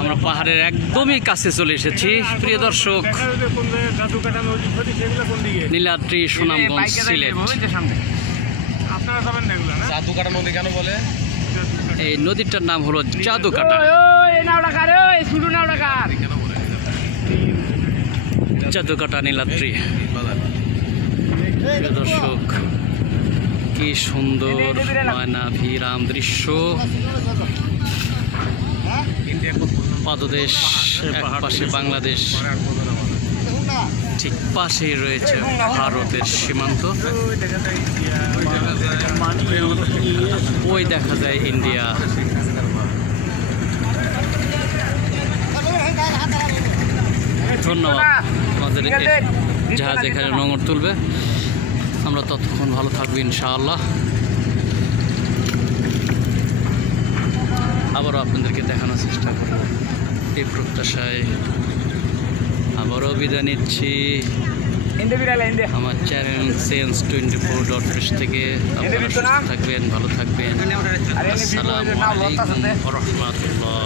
আমরা পাহাড়ের একদমই কাছে চলে এসেছি প্রিয় দর্শক। নীলাদ্রি, সুনামগঞ্জ, সিলেট। জাদুকাটা নদী কেন বলে? এই নদীটার নাম হলো জাদুকাটা। জাদুকাটা নীলাদ্রি। প্রিয় দর্শক, কি সুন্দর নয়নাভিরাম দৃশ্য। পাদদেশ, এক পাশে বাংলাদেশ, ঠিক পাশেই রয়েছে ভারতের সীমান্ত। ওই দেখা যায় ইন্ডিয়া। ধন্যবাদ আমাদের জাহাজ এখানে নোঙর তুলবে। আমরা ততক্ষণ ভালো থাকবো ইনশাআল্লাহ। আবারও আপনাদেরকে দেখানোর চেষ্টা করব এই প্রত্যাশায়। আবারও বিদায় নিচ্ছি আমার চ্যানেল Sense24.fish থেকে। আপনারা সুস্থ থাকবেন, ভালো থাকবেন। আসসালামু আলাইকুম ওয়া রাহমাতুল্লাহ।